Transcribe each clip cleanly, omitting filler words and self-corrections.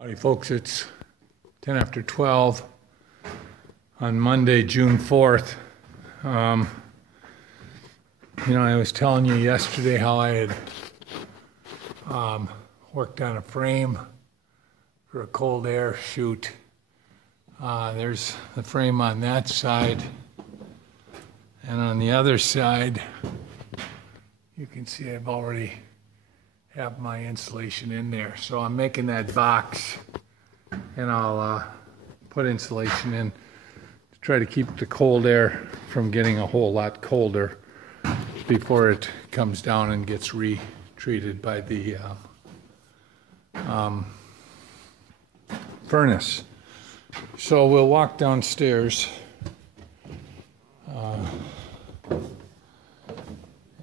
Howdy folks, it's 10 after 12 on Monday, June 4th. I was telling you yesterday how I had worked on a frame for a cold air chute. There's the frame on that side, and on the other side you can see I've already have my insulation in there. So I'm making that box, and I'll put insulation in to try to keep the cold air from getting a whole lot colder before it comes down and gets retreated by the furnace. So we'll walk downstairs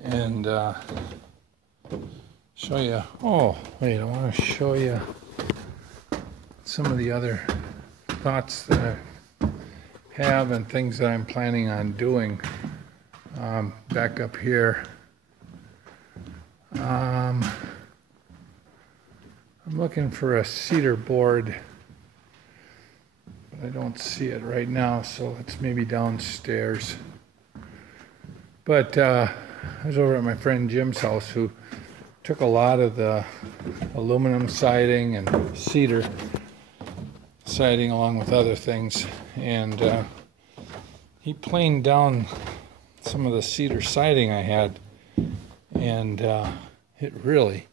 and show you. Oh, wait, I want to show you some of the other thoughts that I have and things that I'm planning on doing. Back up here. I'm looking for a cedar board, but I don't see it right now, so it's maybe downstairs. But I was over at my friend Jim's house, who took a lot of the aluminum siding and cedar siding along with other things, and he planed down some of the cedar siding I had, and it really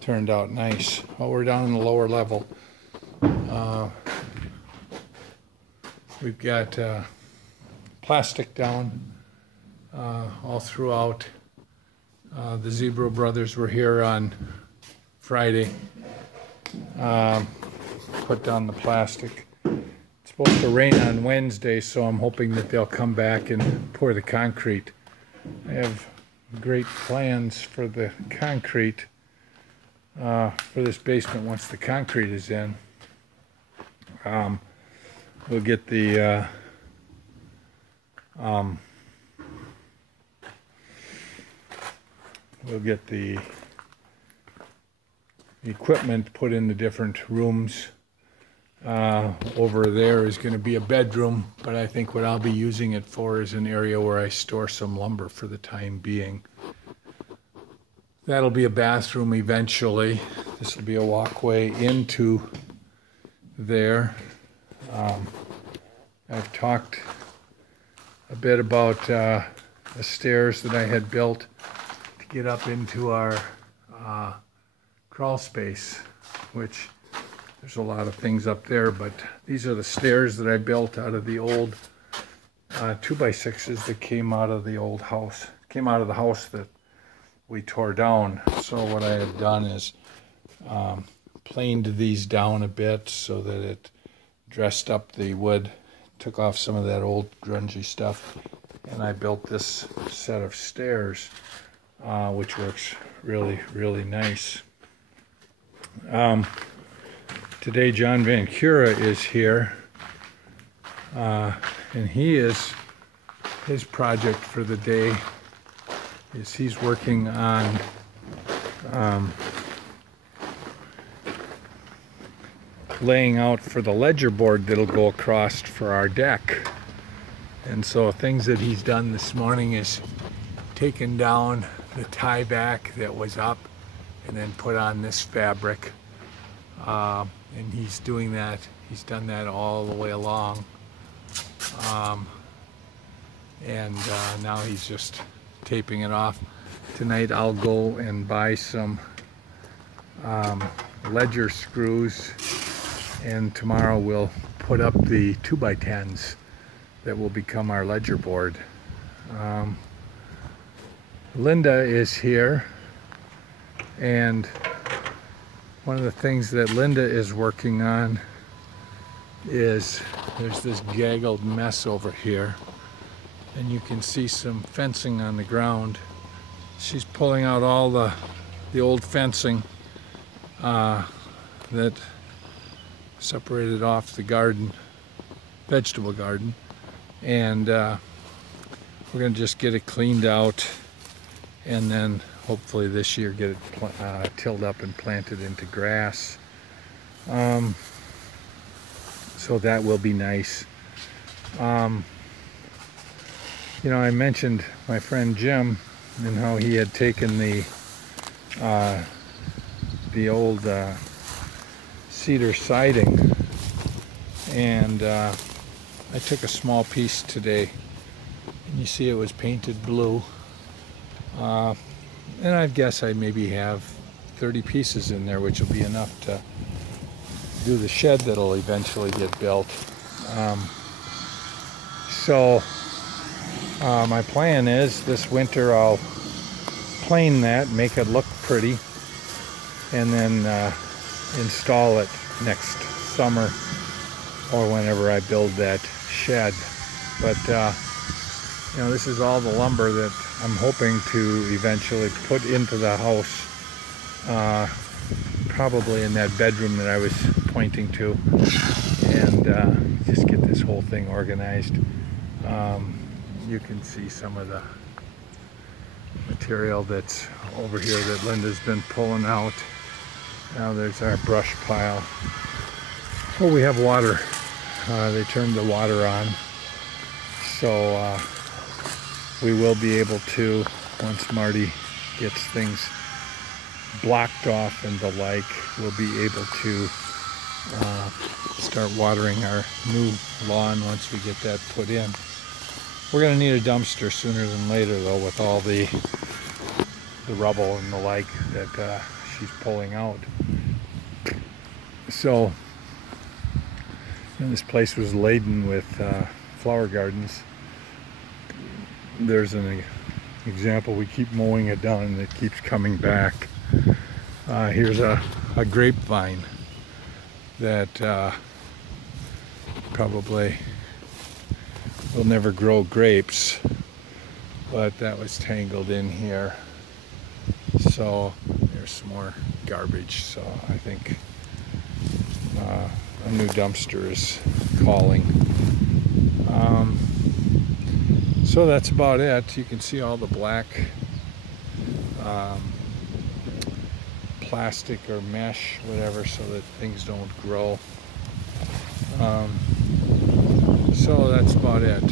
turned out nice. Well, we're down in the lower level. We've got plastic down all throughout. The Zebro brothers were here on Friday, put down the plastic. It's supposed to rain on Wednesday, so I'm hoping that they'll come back and pour the concrete. I have great plans for the concrete for this basement once the concrete is in. We'll get the equipment put in the different rooms. Over there is going to be a bedroom, but I think what I'll be using it for is an area where I store some lumber for the time being. That'll be a bathroom eventually. This will be a walkway into there. I've talked a bit about the stairs that I had built to get up into our crawl space, which there's a lot of things up there, but these are the stairs that I built out of the old 2x6s that came out of the old house, came out of the house that we tore down. So what I had done is planed these down a bit so that it dressed up the wood, took off some of that old grungy stuff, and I built this set of stairs, which works really, really nice. Today John Van Cura is here, and his project for the day is he's working on laying out for the ledger board that'll go across for our deck. And so things that he's done this morning is taken down the tie back that was up and then put on this fabric. And he's doing that. He's done that all the way along. Now he's just taping it off. Tonight I'll go and buy some ledger screws, and tomorrow we'll put up the 2x10s that will become our ledger board. Linda is here, and one of the things that Linda is working on is there's this gaggled mess over here, and you can see some fencing on the ground. She's pulling out all the old fencing that separated off the garden, vegetable garden, and we're going to just get it cleaned out, and then hopefully this year get it tilled up and planted into grass. So that will be nice. You know, I mentioned my friend Jim and how he had taken the old cedar siding, and I took a small piece today, and you see it was painted blue, and I guess I maybe have 30 pieces in there, which will be enough to do the shed that'll eventually get built. So my plan is this winter I'll plane that, make it look pretty, and then install it next summer or whenever I build that shed. But you know, this is all the lumber that I'm hoping to eventually put into the house, probably in that bedroom that I was pointing to, and just get this whole thing organized. You can see some of the material that's over here that Linda's been pulling out. Now there's our brush pile. Oh, we have water. They turned the water on, so we will be able to, once Marty gets things blocked off and the like, we'll be able to start watering our new lawn once we get that put in. We're going to need a dumpster sooner than later, though, with all the rubble and the like that she's pulling out. So, you know, this place was laden with flower gardens. There's an example. We keep mowing it down and it keeps coming back. Here's a grapevine that probably will never grow grapes, but that was tangled in here. So there's some more garbage. So I think a new dumpster is calling. So that's about it. You can see all the black plastic or mesh, whatever, so that things don't grow. So that's about it.